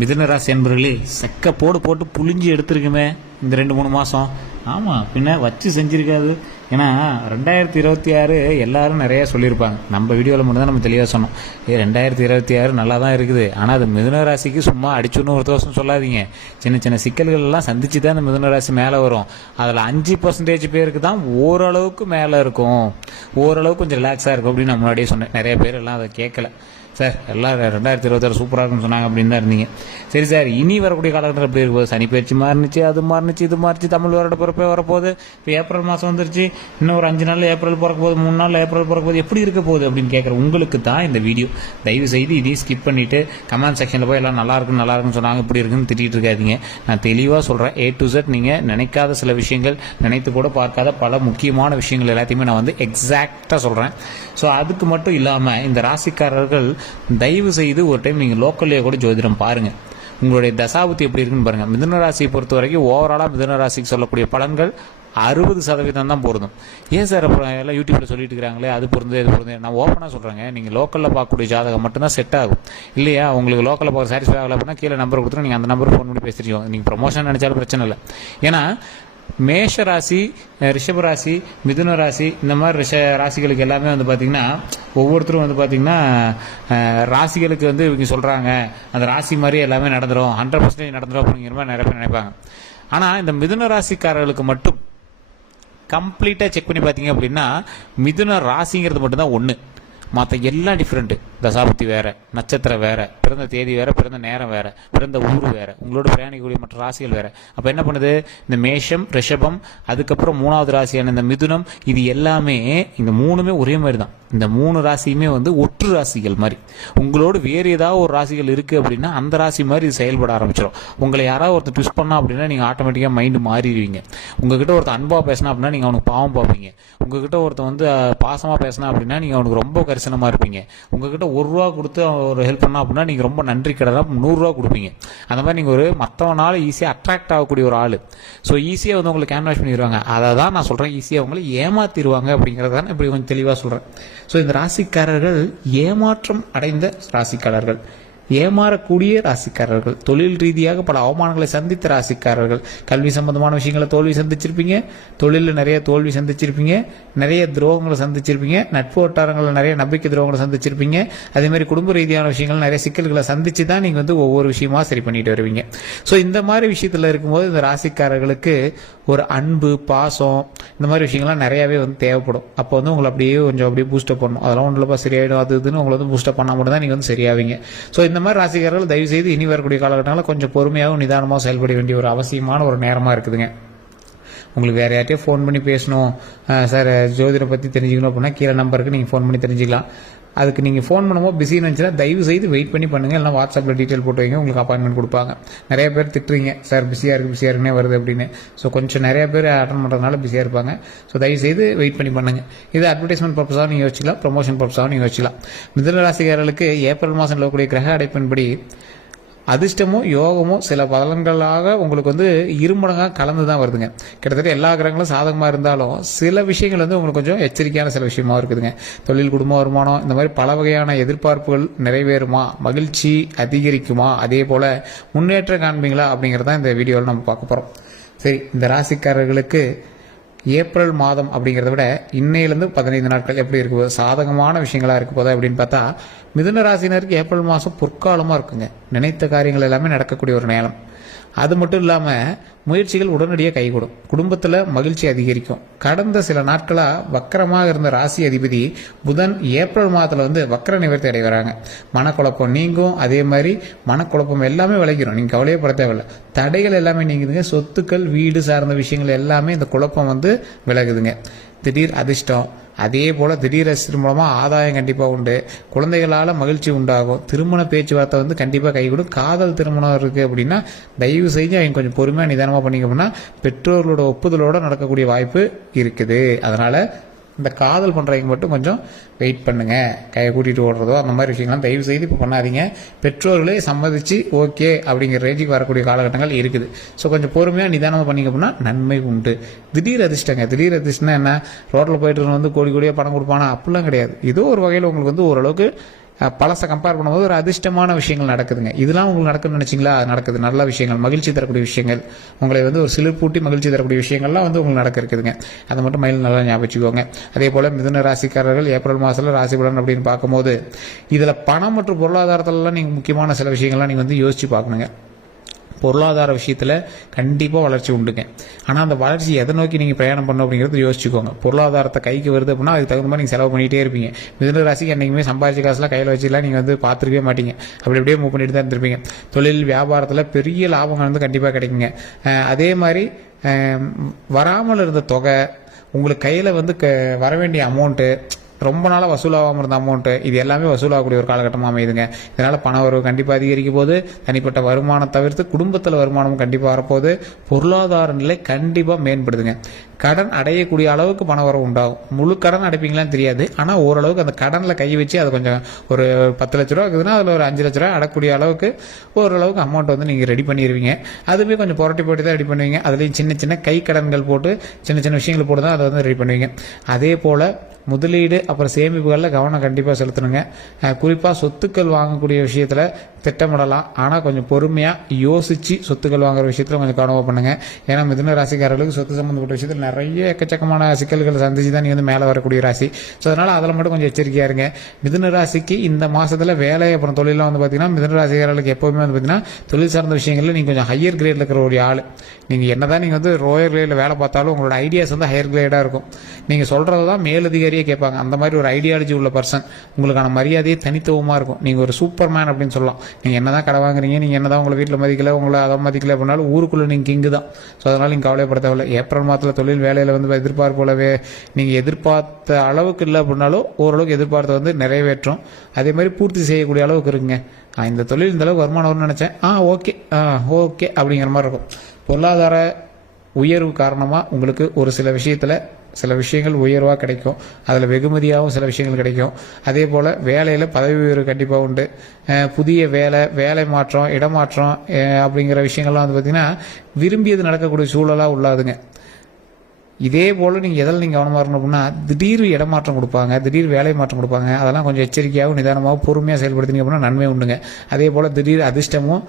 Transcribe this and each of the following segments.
மிதுன ராசி என்பவர்களே, செக்க போட்டு புளிஞ்சு எடுத்துருக்குமே இந்த 2-3 மாதம். ஆமாம், பின்ன வச்சு செஞ்சுருக்காது. ஏன்னா 2026 எல்லாரும் நிறையா சொல்லியிருப்பாங்க. நம்ம வீடியோவில் மட்டும் தான் நம்ம தெளிவாக சொன்னோம். 2026 நல்லா தான் இருக்குது. ஆனால் அது மிதுன ராசிக்கு சும்மா அடிச்சுன்னு ஒரு தோசம் சொல்லாதீங்க. சின்ன சின்ன சிக்கல்கள் எல்லாம் சந்திச்சு தான் இந்த மிதுன ராசி மேலே வரும். அதில் 5% பேருக்கு தான் ஓரளவுக்கு மேலே இருக்கும், ஓரளவுக்கு கொஞ்சம் ரிலாக்ஸாக இருக்கும் அப்படின்னு நான் முன்னாடியே சொன்னேன். நிறைய பேர் எல்லாம் அதை கேட்கல. சார் எல்லாம் 2026 சூப்பராக இருக்குன்னு சொன்னாங்க அப்படின்னு தான் இருந்தீங்க. சரி சார், இனி வரக்கூடிய காலகட்டத்தில் எப்படி இருக்கும்? சனி பயிற்சி மாறினுச்சு, அது மாறினுச்சு, இது மாறிச்சு, தமிழ் வருட பிறப்பே வரப்போகுது. இப்போ ஏப்ரல் மாதம் வந்துருச்சு, இன்னும் ஒரு 5 நாள் ஏப்ரல் பிறக்க போகுது, 3 நாள் ஏப்ரல் பிறக்க போகுது. எப்படி இருக்க போகுது அப்படின்னு கேட்குற உங்களுக்கு தான் இந்த வீடியோ. தயவு செய்து இதையும் ஸ்கிப் பண்ணிவிட்டு கமெண்ட் செக்ஷனில் போய் எல்லாம் நல்லா இருக்குன்னு சொன்னாங்க, இப்படி இருக்குன்னு திட்டிகிட்டு இருக்காதிங்க. நான் தெளிவாக சொல்கிறேன், A to Z நீங்கள் நினைக்காத சில விஷயங்கள், நினைத்து கூட பார்க்காத பல முக்கியமான விஷயங்கள் எல்லாத்தையுமே நான் வந்து எக்ஸாக்டாக சொல்கிறேன். ஸோ அதுக்கு மட்டும் இல்லாமல் இந்த ராசிக்காரர்கள் தயவு செய்து ஒரு டைம் நீங்கள் லோக்கல்லையே கூட ஜோதிடம் பாருங்கள். உங்களுடைய தசாபுத்தி எப்படி இருக்குன்னு பாருங்கள். மிதுன ராசியை பொறுத்த வரைக்கும் ஓவராலாக மிதுன ராசிக்கு சொல்லக்கூடிய பலன்கள் 60% தான் பொருந்தும். ஏன் சார் அப்புறம் எல்லாம் யூடியூப்பில் சொல்லிட்டு இருக்கிறாங்களே அது பொருந்தே இது பொருந்தே? நான் ஓப்பனாக சொல்கிறேங்க, நீங்கள் லோக்கலில் பார்க்கக்கூடிய ஜாதகம் மட்டும்தான் செட் ஆகும். இல்லையா, உங்களுக்கு லோக்கலில் பார்க்க சாட்டிஸ்ஃபை ஆகலை அப்படின்னா கீழே நம்பர் கொடுத்துட்டு நீங்கள் அந்த நம்பருக்கு ஃபோன் பண்ணி பேசிடுவீங்க. நீங்கள் ப்ரொமோஷன் நினச்சாலும் பிரச்சனை இல்லை. ஏன்னா மேஷ ராசி, ரிஷப ராசி, மிதுன ராசி, இந்த மாதிரி ராசிகளுக்கு எல்லாமே வந்து பார்த்திங்கன்னா ஒவ்வொருத்தரும் வந்து பார்த்திங்கன்னா ராசிகளுக்கு வந்து இவங்க சொல்கிறாங்க அந்த ராசி மாதிரி எல்லாமே நடந்துடும், 100% நடந்துடும் அப்படிங்கிற மாதிரி நிறைய பேர் நினைப்பாங்க. ஆனால் இந்த மிதுன ராசிக்காரர்களுக்கு மட்டும் கம்ப்ளீட்டாக செக் பண்ணி பார்த்தீங்க அப்படின்னா மிதுன ராசிங்கிறது மட்டும்தான் ஒன்று. மற்ற எல்லாம் டிஃப்ரெண்ட்டு. தசாபுத்தி வேறு, நட்சத்திரம் வேறு, பிறந்த தேதி வேறு, பிறந்த நேரம் வேறு, பிறந்த ஊர் வேறு, உங்களோட பிரயாணிக்கூடிய மற்ற ராசிகள் வேறு. அப்போ என்ன பண்ணுது, இந்த மேஷம், ரிஷபம், அதுக்கப்புறம் 3வது ராசியான இந்த மிதுனம், இது எல்லாமே இந்த 3மே ஒரே மாதிரி தான். இந்த 3 ராசியுமே வந்து ஒற்று ராசிகள் மாதிரி. உங்களோட வேறு ஏதாவது ஒரு ராசிகள் இருக்குது அப்படின்னா அந்த ராசி மாதிரி இது செயல்பட ஆரம்பிச்சிடும். உங்களை யாராவது ஒருத்தர் ட்விஸ்ட் பண்ணா அப்படின்னா நீங்கள் ஆட்டோமேட்டிக்காக மைண்டு மாறிடுவீங்க. உங்ககிட்ட ஒருத்தர் அன்பாக பேசினா அப்படின்னா நீங்கள் அவனுக்கு பாவம் பார்ப்பீங்க. உங்ககிட்ட ஒருத்தர் வந்து பாசமாக பேசினா அப்படின்னா நீங்கள் அவனுக்கு ரொம்ப கரிசனமாக இருப்பீங்க. உங்ககிட்ட 1 ரூபா கொடுத்து ஒரு ஹெல்ப் பண்ணா அப்படின்னா நீங்கள் ரொம்ப நன்றி கடனாக 100 ரூபா கொடுப்பீங்க. அந்த மாதிரி நீங்கள் ஒரு மற்றவனால ஈஸியாக அட்ராக்ட் ஆகக்கூடிய ஒரு ஆள். ஸோ ஈஸியாக வந்து உங்களுக்கு கேன்வாஷ் பண்ணிடுவாங்க. அதை தான் நான் சொல்கிறேன், ஈஸியாக உங்களை ஏமாற்றிடுவாங்க அப்படிங்கிறத இப்படி கொஞ்சம் தெளிவாக சொல்கிறேன். ஸோ இந்த ராசிக்காரர்கள் ஏமாற்றம் அடைந்த ராசிக்காரர்கள், ஏமாறக்கூடிய ராசிக்காரர்கள், தொழில் ரீதியாக பல அவமானங்களை சந்தித்த ராசிக்காரர்கள், கல்வி சம்பந்தமான விஷயங்களை தோல்வி சந்திச்சிருப்பீங்க, தொழிலில் நிறைய தோல்வி சந்திச்சிருப்பீங்க, நிறைய துரோகங்களை சந்திச்சிருப்பீங்க, நட்பு வட்டாரங்களில் நிறைய நம்பிக்கை துரோகங்களை சந்திச்சிருப்பீங்க. அதேமாதிரி குடும்ப ரீதியான விஷயங்கள் நிறைய சிக்கல்களை சந்திச்சு தான் நீங்கள் வந்து ஒவ்வொரு விஷயமா சரி பண்ணிட்டு வருவீங்க. ஸோ இந்த மாதிரி விஷயத்தில் இருக்கும்போது இந்த ராசிக்காரர்களுக்கு ஒரு அன்பு, பாசம், இந்த மாதிரி விஷயங்கள்லாம் நிறையாவே வந்து தேவைப்படும். அப்போ வந்து உங்களை அப்படியே கொஞ்சம் அப்படியே பூஸ்டப் பண்ணணும். அதெல்லாம் ஒன்றும் சரியாயிடும், அது இதுன்னு உங்களை வந்து பூஸ்டப் பண்ணால் மட்டும் தான் நீங்கள் வந்து சரியாவீங்க. ஸோ இந்த மாதிரி ராசிக்காரர்கள் தயவு செய்து இனி வரக்கூடிய காலகட்டங்களில் கொஞ்சம் பொறுமையாகவும் நிதானமாக செயல்பட வேண்டிய ஒரு அவசியமான ஒரு நேரமாக இருக்குதுங்க. உங்களுக்கு வேறு யார்ட்டையும் ஃபோன் பண்ணி பேசணும், சார் ஜோதிடரை பற்றி தெரிஞ்சுக்கணும் அப்படின்னா கீழே நம்பருக்கு நீங்கள் ஃபோன் பண்ணி தெரிஞ்சுக்கலாம். அதுக்கு நீங்கள் ஃபோன் பண்ணும்போது பிஸின்னு இருந்துச்சுன்னா தயவு செய்து வெயிட் பண்ணி பண்ணுங்கள். இல்லைனா வாட்ஸ்அப்பில் டீட்டெயில் போட்டு வைங்க, உங்களுக்கு அப்பாயின்மெண்ட் கொடுப்பாங்க. நிறைய பேர் திட்டுறீங்க, சார் பிஸியாக இருக்குன்னே வருது அப்படின்னு. ஸோ கொஞ்சம் நிறைய பேர் அட்டன் பண்ணுறதுனால பிஸியாக இருப்பாங்க. ஸோ தயவு செய்து வெயிட் பண்ணி பண்ணுங்கள். இது அட்வர்டைஸ்மெண்ட் பர்பஸாக நீங்கள் யோசிக்கலாம், ப்ரொமோஷன் பர்பஸாக நீங்கள் யோசிக்கலாம். மிதுன ராசிக்காரர்களுக்கு ஏப்ரல் மாதம் இருக்கக்கூடிய கிரக அடைப்பின்படி அதிர்ஷ்டமோ யோகமோ சில பலன்களாக உங்களுக்கு வந்து இருமடங்காக கலந்து தான் வருதுங்க. கிட்டத்தட்ட எல்லா கிரகங்களும் சாதகமாக இருந்தாலும் சில விஷயங்கள் வந்து உங்களுக்கு கொஞ்சம் எச்சரிக்கையான சில விஷயமா இருக்குதுங்க. தொழில், குடும்ப வருமானம், இந்த மாதிரி பல வகையான எதிர்பார்ப்புகள் நிறைவேறுமா, மகிழ்ச்சி அதிகரிக்குமா, அதே போல் முன்னேற்றம் காண்பீங்களா அப்படிங்கிறதான் இந்த வீடியோவில் நம்ம பார்க்க போகிறோம். சரி, இந்த ராசிக்காரர்களுக்கு ஏப்ரல் மாதம் அப்படிங்கிறத விட இன்னையிலேருந்து 15 நாட்கள் எப்படி இருக்கு போது, சாதகமான விஷயங்களா இருக்க போதா அப்படின்னு பார்த்தா மிதுன ராசினருக்கு ஏப்ரல் மாதம் பொற்காலமாக இருக்குங்க. நினைத்த காரியங்கள் எல்லாமே நடக்கக்கூடிய ஒரு நேரம். அது மட்டும் இல்லாமல் முயற்சிகள் உடனடியாக கைகூடும். குடும்பத்தில் மகிழ்ச்சி அதிகரிக்கும். கடந்த சில நாட்களாக வக்கரமாக இருந்த ராசி அதிபதி புதன் ஏப்ரல் மாதத்தில் வந்து வக்கர நிவர்த்தி அடைகிறாங்க. மனக்குழப்பம் நீங்கும். அதே மாதிரி மனக்குழப்பம் எல்லாமே விளைக்கிறோம், நீங்கள் கவலையே பட தேவையில்லை. தடைகள் எல்லாமே நீங்குதுங்க. சொத்துக்கள், வீடு சார்ந்த விஷயங்கள் எல்லாமே இந்த குழப்பம் வந்து விலகுதுங்க. திடீர் அதிர்ஷ்டம், அதே போல் திடீர் அதிர்ஷ்டம் மூலமாக ஆதாயம் கண்டிப்பாக உண்டு. குழந்தைகளால் மகிழ்ச்சி உண்டாகும். திருமண பேச்சுவார்த்தை வந்து கண்டிப்பாக கைகூடும். காதல் திருமணம் இருக்குது அப்படின்னா தயவு செஞ்சு அவங்க கொஞ்சம் பொறுமையாக நிதானமாக பண்ணிக்க அப்படின்னா பெற்றோர்களோட ஒப்புதலோடு நடக்கக்கூடிய வாய்ப்பு இருக்குது. அதனால் இந்த காதல் பண்ணுறவங்க மட்டும் கொஞ்சம் வெயிட் பண்ணுங்கள். கையை கூட்டிகிட்டு ஓடுறதோ அந்த மாதிரி விஷயங்கள்லாம் தயவு செய்து இப்போ பண்ணாதீங்க. பெற்றோர்களே சம்மதிச்சு ஓகே அப்படிங்கிற ரேஞ்சுக்கு வரக்கூடிய காலகட்டங்கள் இருக்குது. ஸோ கொஞ்சம் பொறுமையாக நிதானமாக பண்ணிங்க அப்படின்னா நன்மை உண்டு. திடீர் அதிர்ஷ்டங்க. திடீர் அதிர்ஷ்டம்னா என்ன, ரோட்டில் போயிட்டு வந்து கோடி கோடியாக பணம் கொடுப்பானா அப்படிலாம் கிடையாது. ஏதோ ஒரு வகையில் உங்களுக்கு வந்து ஓரளவுக்கு பழசை கம்பேர் பண்ணும்போது ஒரு அதிர்ஷ்டமான விஷயங்கள் நடக்குதுங்க. இதெல்லாம் உங்களுக்கு நடக்குன்னு நினைச்சிங்களா? நடக்குது. நல்ல விஷயங்கள், மகிழ்ச்சி தரக்கூடிய விஷயங்கள், உங்களை வந்து ஒரு சிலிர்ப்பூட்டி மகிழ்ச்சி தரக்கூடிய விஷயங்கள்லாம் வந்து உங்களுக்கு நடக்க இருக்குதுங்க. அதை மட்டும் மைண்டில் நல்லா ஞாபகம் வச்சுக்கோங்க. அதே போல் மிதுன ராசிக்காரர்கள் ஏப்ரல் மாதத்தில் ராசி பலன் அப்படின்னு பார்க்கும்போது இதில் பணம் மற்றும் பொருளாதாரத்திலலாம் நீங்கள் முக்கியமான சில விஷயங்கள்லாம் நீங்கள் வந்து யோசிச்சு பார்க்கணுங்க. பொருளாதார விஷயத்தில் கண்டிப்பாக வளர்ச்சி உண்டுங்க. ஆனால் அந்த வளர்ச்சி எதை நோக்கி நீங்கள் பிரயாணம் பண்ணணும் அப்படிங்கிறது யோசிச்சுக்கோங்க. பொருளாதாரத்தை கைக்கு வருது அப்படின்னா அதுக்கு தகுந்த மாதிரி நீங்கள் செலவு பண்ணிகிட்டே இருப்பீங்க. மிதுன ராசிக்கு என்றைக்குமே சம்பாதிச்ச காசுலாம் கையில் வச்சுலாம் நீங்கள் வந்து பார்த்துருக்கவே மாட்டீங்க. அப்படி அப்படியே மூவ் பண்ணிட்டு தான் இருந்திருப்பீங்க. தொழில் வியாபாரத்தில் பெரிய லாபங்கள் வந்து கண்டிப்பாக கிடைக்குங்க. அதே மாதிரி வராமல் இருந்த தொகை, உங்களுக்கு கையில் வந்து வர வேண்டிய அமௌண்ட்டு, ரொம்ப நாளாக வசூலாகாமல் இருந்த அமௌண்ட்டு, இது எல்லாமே வசூலாகக்கூடிய ஒரு காலகட்டமாக அமையுதுங்க. இதனால் பண வரவு கண்டிப்பாக அதிகரிக்கும் போது, தனிப்பட்ட வருமானம் தவிர்த்து குடும்பத்தில் வருமானமும் கண்டிப்பாக வரப்போகுது. பொருளாதார நிலை கண்டிப்பாக மேம்படுதுங்க. கடன் அடையக்கூடிய அளவுக்கு பண வரவு உண்டாகும். முழு கடன் அடைப்பீங்களான்னு தெரியாது, ஆனால் ஓரளவுக்கு அந்த கடனில் கை வச்சு அது கொஞ்சம் ஒரு 10 லட்ச ரூபா இருக்குதுன்னா அதில் ஒரு 5 லட்ச ரூபா அடக்கூடிய அளவுக்கு ஓரளவுக்கு அமௌண்ட் வந்து நீங்கள் ரெடி பண்ணிடுவீங்க. அதுவே கொஞ்சம் புரட்டி போட்டு தான் ரெடி பண்ணுவீங்க. அதுலேயும் சின்ன சின்ன கை கடன்கள் போட்டு சின்ன சின்ன விஷயங்கள் போட்டு தான் அதை வந்து ரெடி பண்ணுவீங்க. அதே போல் முதலீடு அப்புறம் சேமிப்புகளில் கவனம் கண்டிப்பாக செலுத்தணுங்க. குறிப்பாக சொத்துக்கள் வாங்கக்கூடிய விஷயத்தில் திட்டமிடலாம், ஆனால் கொஞ்சம் பொறுமையாக யோசித்து சொத்துக்கள் வாங்குற விஷயத்தில் கொஞ்சம் கவனமாக பண்ணுங்கள். ஏன்னா மிதுன ராசிக்காரர்களுக்கு சொத்து சம்மந்தப்பட்ட விஷயத்தில் நிறைய எக்கச்சக்கமான சிக்கல்களை சந்திச்சு தான் நீங்கள் வந்து மேலே வரக்கூடிய ராசி. ஸோ அதனால் அதில் மட்டும் கொஞ்சம் எச்சரிக்கையாக இருங்க. மிதுன ராசிக்கு இந்த மாதத்தில் வேலை அப்புறம் தொழிலாம் வந்து பார்த்தீங்கன்னா மிதுன ராசிக்காரர்களுக்கு எப்போவுமே வந்து பார்த்தீங்கன்னா தொழில் சார்ந்த விஷயங்களில் நீங்கள் கொஞ்சம் ஹையர் கிரேடில் இருக்கிற ஒரு ஆள். நீங்கள் என்ன தான் நீங்கள் வந்து லோயர் கிரேடில் வேலை பார்த்தாலும் உங்களோட ஐடியாஸ் வந்து ஹையர் கிரேடாக இருக்கும். நீங்கள் சொல்கிறது தான் மேலதிகாரியே கேட்பாங்க. அந்த மாதிரி ஒரு ஐடியாலஜி உள்ள பர்சன். உங்களுக்கான மரியாதையே தனித்துவமாக இருக்கும். நீங்கள் ஒரு சூப்பர் மேன் அப்படின்னு சொல்லலாம். நீங்கள் என்ன தான் கடை வாங்குறீங்க, நீங்கள் என்ன தான் உங்களை வீட்டில் மதிக்கல, உங்களை அதை மதிக்கல அப்படின்னாலும் ஊருக்குள்ளே நீங்கள் கிங்கு தான். ஸோ அதனால் நீங்கள் கவலைப்பட தேவையில்லை. ஏப்ரல் மாதத்தில் தொழில் வேலையில் வந்து எதிர்பார்ப்போலவே நீங்கள் எதிர்பார்த்த அளவுக்கு இல்லை அப்படின்னாலும் ஓரளவுக்கு எதிர்பார்த்த வந்து நிறைவேற்றும். அதே மாதிரி பூர்த்தி செய்யக்கூடிய அளவுக்கு இருக்குங்க. இந்த தொழில் இந்த அளவுக்கு வருமானம் வரும்னு நினச்சேன், ஓகே அப்படிங்கிற மாதிரி இருக்கும். பொருளாதார உயர்வு காரணமாக உங்களுக்கு ஒரு சில விஷயங்கள் உயர்வாக கிடைக்கும். அதில் வெகுமதியாகவும் சில விஷயங்கள் கிடைக்கும். அதே போல் வேலையில் பதவி உயர்வு கண்டிப்பாக உண்டு. புதிய வேலை மாற்றம், இடமாற்றம் அப்படிங்கிற விஷயங்கள்லாம் வந்து பார்த்திங்கன்னா விரும்பியது நடக்கக்கூடிய சூழலாக உள்ளாதுங்க. இதே போல் நீங்கள் எதில் நீங்கள் கவனமாக இருக்கணும் அப்படின்னா திடீர் இடமாற்றம் கொடுப்பாங்க, திடீர் வேலை மாற்றம் கொடுப்பாங்க. அதெல்லாம் கொஞ்சம் எச்சரிக்கையாகவும் நிதானமாகவும் பொறுமையாக செயல்படுத்திங்க அப்படின்னா நன்மை உண்டுங்க. அதே போல் திடீர் அதிர்ஷ்டமும்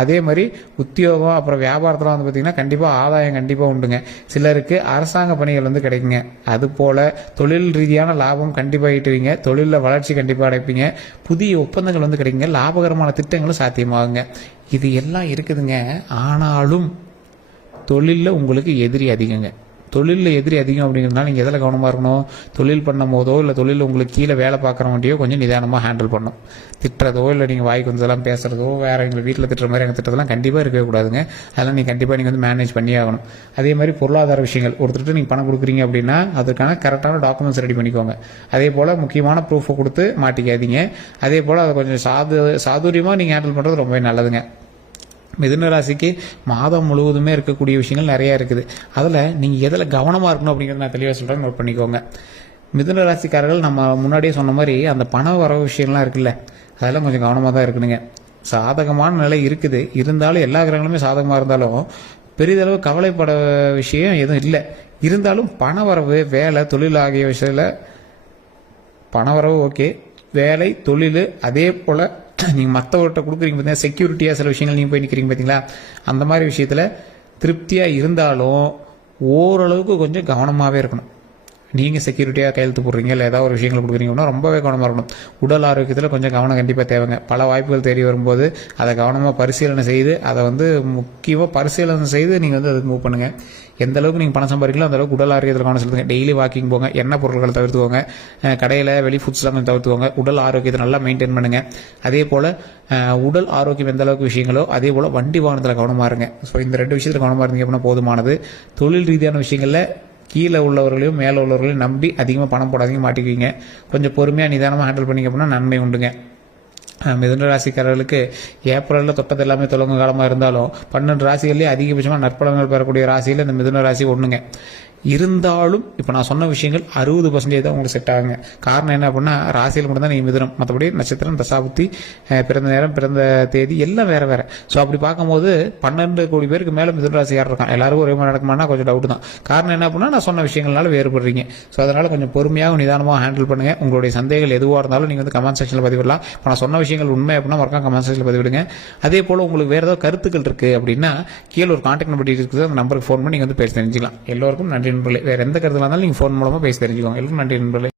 அதே மாதிரி உத்தியோகம் அப்புறம் வியாபாரத்தில் வந்து பார்த்திங்கன்னா கண்டிப்பாக ஆதாயம் கண்டிப்பாக உண்டுங்க. சிலருக்கு அரசாங்க பணிகள் வந்து கிடைக்குங்க. அதுபோல் தொழில் ரீதியான லாபம் கண்டிப்பாக ஈட்டுவீங்க. தொழிலில் வளர்ச்சி கண்டிப்பாக அடைப்பீங்க. புதிய ஒப்பந்தங்கள் வந்து கிடைக்குங்க. லாபகரமான திட்டங்களும் சாத்தியமாகுங்க. இது எல்லாம் இருக்குதுங்க. ஆனாலும் தொழிலில் உங்களுக்கு எதிரி அதிகங்க. தொழிலில் எதிரி அதிகம் அப்படிங்கிறதுனால நீங்கள் எதில் கவனமாக இருக்கணும்? தொழில் பண்ணும் போதோ இல்லை தொழிலில் உங்களுக்கு கீழே வேலை பார்க்குறவங்கள்டையோ கொஞ்சம் நிதானமாக ஹேண்டில் பண்ணணும். திட்டுறதோ இல்லை நீங்கள் வாய்க்கு வந்ததெல்லாம் பேசுகிறதோ வேறு எங்களை வீட்டில் திட்டுற மாதிரி எங்கள் திட்டத்தெல்லாம் கண்டிப்பாக இருக்கவே கூடாதுங்க. அதெல்லாம் நீங்கள் கண்டிப்பாக நீங்கள் வந்து மேனேஜ் பண்ணி ஆகணும். அதே மாதிரி பொருளாதார விஷயங்கள் ஒருத்தருக்கு நீங்கள் பணம் கொடுக்குறீங்க அப்படின்னா அதுக்கான கரெக்டான டாக்குமெண்ட்ஸ் ரெடி பண்ணிக்கோங்க. அதே போல் முக்கியமான ப்ரூஃபை கொடுத்து மாட்டிக்காதீங்க. அதே போல் அதை கொஞ்சம் சாதுரியமாக நீங்கள் ஹேண்டில் பண்ணுறது ரொம்பவே நல்லதுங்க. மிதுன ராசிக்கு மாதம் முழுவதுமே இருக்கக்கூடிய விஷயங்கள் நிறையா இருக்குது. அதில் நீங்கள் எதில் கவனமாக இருக்கணும் அப்படிங்கிறத நான் தெளிவாக சொல்கிறேன், நோட் பண்ணிக்கோங்க. மிதுன ராசிக்காரர்கள் நம்ம முன்னாடியே சொன்ன மாதிரி அந்த பண வரவு விஷயம்லாம் இருக்குல்ல, அதெல்லாம் கொஞ்சம் கவனமாக தான் இருக்கணுங்க. சாதகமான நிலை இருக்குது, இருந்தாலும் எல்லா கிரகங்களுமே சாதகமாக இருந்தாலும் பெரிதளவு கவலைப்பட விஷயம் எதுவும் இல்லை. இருந்தாலும் பண வரவு, வேலை, தொழில் ஆகிய விஷயத்தில் பண வரவு ஓகே, வேலை, தொழில், அதே போல் நீங்கள் மற்றவர்கிட்ட கொடுக்குறீங்க பார்த்தீங்கன்னா செக்யூரிட்டியாக சில விஷயங்கள் நீங்கள் போய் நிற்கிறீங்க பார்த்தீங்களா, அந்த மாதிரி விஷயத்தில் திருப்தியாக இருந்தாலும் ஓரளவுக்கு கொஞ்சம் கவனமாகவே இருக்கணும். நீங்கள் செக்யூரிட்டியாக கையெழுத்து போடுறீங்க இல்லை ஏதாவது ஒரு விஷயங்கள் கொடுக்குறீங்கன்னா ரொம்பவே கவனமாக இருக்கணும். உடல் ஆரோக்கியத்தில் கொஞ்சம் கவனம் கண்டிப்பாக தேவைங்க. பல வாய்ப்புகள் தேடி வரும்போது அதை கவனமாக பரிசீலனை செய்து அதை வந்து முக்கியமாக பரிசீலனை செய்து நீங்கள் வந்து அதுக்கு மூவ் பண்ணுங்கள். எந்த அளவுக்கு நீங்கள் பணம் சம்பாதிக்கலாம் அந்த அளவுக்கு உடல் ஆரோக்கியத்தில் கவனம் செலுத்துங்க. டெய்லி வாக்கிங் போங்க, எண்ணெய் பொருட்களை தவிர்த்துக்கோங்க, கடையில் வெளி ஃபுட்ஸ்லாம் கொஞ்சம் தவிர்த்துக்கோங்க. உடல் ஆரோக்கியத்தை நல்லா மெயின்டைன் பண்ணுங்கள். அதே போல் உடல் ஆரோக்கியம் எந்த அளவுக்கு விஷயங்களோ அதே போல் வண்டி வாகனத்தில் கவனமாக இருங்க. ஸோ இந்த 2 விஷயத்தில் கவனமாக இருந்தீங்க அப்படின்னா போதுமானது. தொழில் ரீதியான விஷயங்களில் கீழே உள்ளவர்களையும் மேலே உள்ளவர்களையும் நம்பி அதிகமாக பணம் போடாதீங்க, மாட்டிக்குவீங்க. கொஞ்சம் பொறுமையாக நிதானமாக ஹேண்டில் பண்ணிங்க அப்படின்னா நன்மை உண்டுங்க. மிதுன ராசிக்காரர்களுக்கு ஏப்ரலில் தொட்டது எல்லாமே தொடங்க காலமாக இருந்தாலும் 12 ராசிகள்லேயே அதிகபட்சமாக நற்பலன்கள் பெறக்கூடிய ராசியில் இந்த மிதுன ராசி ஒன்றுங்க. இருந்தாலும் இப்போ நான் சொன்ன விஷயங்கள் 60% தான் உங்களுக்கு செட் ஆகுங்க. காரணம் என்ன அப்படின்னா ராசியில் மட்டும் தான் நீங்கள் மிதுனம், மற்றபடி நட்சத்திரம், தசாபுத்தி, பிறந்த நேரம், பிறந்த தேதி எல்லாம் வேற வேற. ஸோ அப்படி பார்க்கும்போது 12 கோடி பேருக்கு மேலே மிதுன ராசி யார் இருக்கான், எல்லாருக்கும் ஒரே மாதிரி நடக்குமானா கொஞ்சம் டவுட் தான். காரணம் என்ன அப்படின்னா நான் சொன்ன விஷயங்கள்னால வேறுபடுறீங்க. ஸோ அதனால் கொஞ்சம் பொறுமையாக நிதானமாக ஹேண்டில் பண்ணுங்கள். உங்களுடைய சந்தேகங்கள் எதுவாக இருந்தாலும் நீங்கள் வந்து கமெண்ட் செக்ஷனில் பதிவிடலாம். இப்போ நான் சொன்ன விஷயங்கள் உண்மை அப்படின்னா மறக்காம கமெண்ட் செக்ஷனில் பதிவிடுங்க. அதே போல் உங்களுக்கு வேறு ஏதாவது கருத்துக்கள் இருக்குது அப்படின்னா கீழே ஒரு கான்டாக்ட் நம்பர் இருக்குது, அந்த நம்பருக்கு ஃபோன் பண்ணி நீங்கள் வந்து பேசி தெரிஞ்சுக்கலாம். எல்லோருக்கும் நன்றி நண்பர்களே. வேறு எந்த கருத்துல இருந்தாலும் நீங்கள் ஃபோன் மூலமாக பேசி தெரிஞ்சுக்கோங்க. எல்லோரும் நன்றி நண்பர்களே.